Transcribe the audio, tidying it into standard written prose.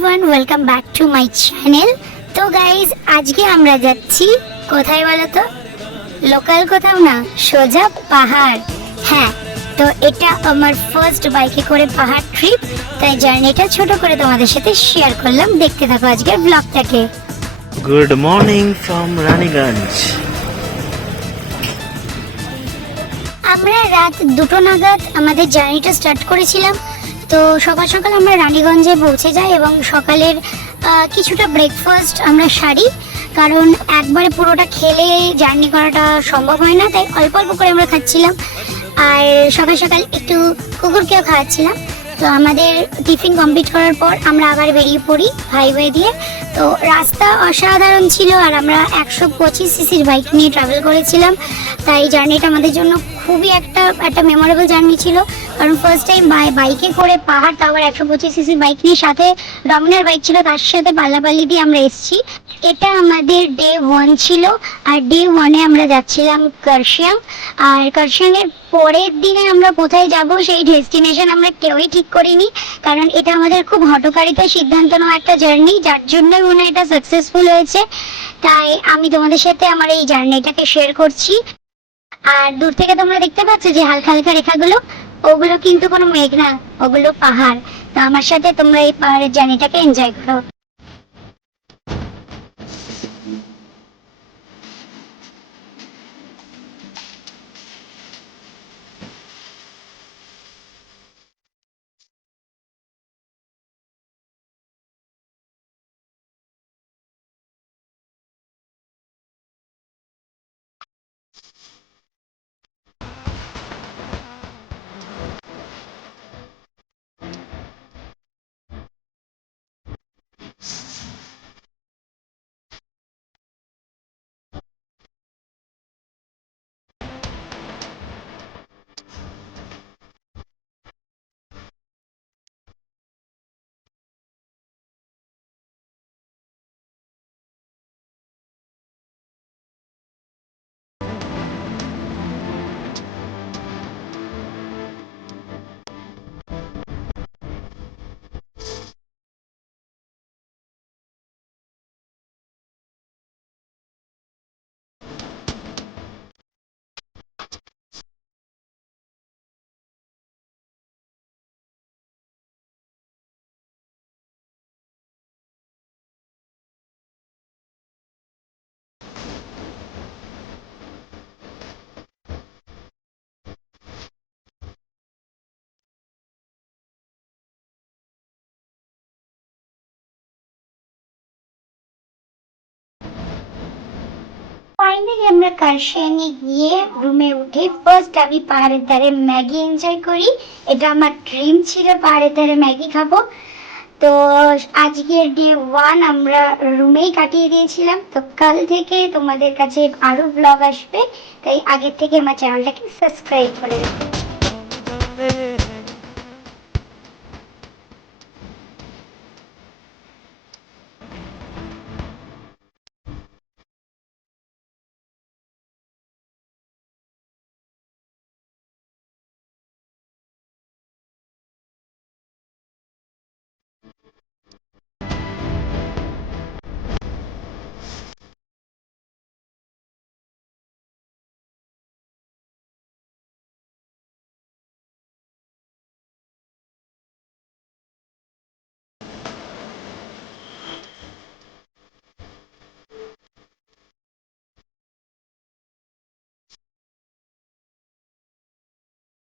Everyone, welcome back to my channel. তো guys, আজকে আমরা যাচ্ছি কোথায় বলো তো? লোকাল কোথাও না, সোজা পাহাড়। হ্যাঁ, তো এটা আমার ফার্স্ট বাইকে করে পাহাড় ট্রিপ, তাই জার্নিটা ছোট করে তোমাদের সাথে শেয়ার করলাম। দেখতে থাকো আজকের ব্লগটাকে। Good morning from Raniganj. আমরা রাত 2টো নাগাদ আমাদের জার্নিটা স্টার্ট করেছিলাম। তো সকাল সকাল আমরা রানীগঞ্জে পৌঁছে যাই এবং সকালের কিছুটা ব্রেকফাস্ট আমরা সারি, কারণ একবারে পুরোটা খেলে জার্নি করাটা সম্ভব হয় না, তাই অল্প অল্প করে আমরা খাচ্ছিলাম। আর সকাল সকাল একটু কুকুরকেও খাওয়াচ্ছিলাম। তো আমাদের টিফিন কমপ্লিট করার পর আমরা আবার বেরিয়ে পড়ি হাইওয়ে দিয়ে। তো রাস্তা অসাধারণ ছিল, আর আমরা 125 সিসির বাইক নিয়ে ট্রাভেল করেছিলাম, তাই জার্নিটা আমাদের জন্য খুবই একটা মেমোরেবল জার্নি ছিল। কারণ ফার্স্ট টাইম বাইকে করে পাহাড়, তাও আবার 125 সিসির বাইক নিয়ে, সাথে ডমিনার বাইক ছিল, তার সাথে পাল্লাপাল্লি দিয়ে আমরা এসেছি। এটা আমাদের ডে 1 ছিল, আর ডে 1-এ আমরা যাচ্ছিলাম কার্শিয়াং। আর কার্শিয়াংয়ের পরের দিনে আমরা কোথায় যাব সেই ডেস্টিনেশন আমরা কেউই ঠিক করিনি, কারণ এটা আমাদের খুব হঠকারিতা সিদ্ধান্ত নেওয়া একটা জার্নি, যার জন্যই মনে হয় এটা সাকসেসফুল হয়েছে। তাই আমি তোমাদের সাথে আমার এই জার্নিটাকে শেয়ার করছি। আর দূর থেকে তোমরা দেখতে পাচ্ছ যে হালকা হালকা রেখাগুলো, ওগুলো কিন্তু কোনো মেঘ না, ওগুলো পাহাড়। তো আমার সাথে তোমরা এই পাহাড়ের জার্নিটাকে এনজয় করো। ফাইনালি আমরা কার্শিয়াংয়ে গিয়ে রুমে উঠে ফার্স্ট আমি পাহাড়ের ধারে ম্যাগি এনজয় করি। এটা আমার ড্রিম ছিল, পাহাড়ের ধারে ম্যাগি খাবো। তো আজকের ডে 1 আমরা রুমেই কাটিয়ে দিয়েছিলাম। তো কাল থেকে তোমাদের কাছে আরো ব্লগ আসবে, তাই আগের থেকে আমার চ্যানেলটাকে সাবস্ক্রাইব করে রাখো।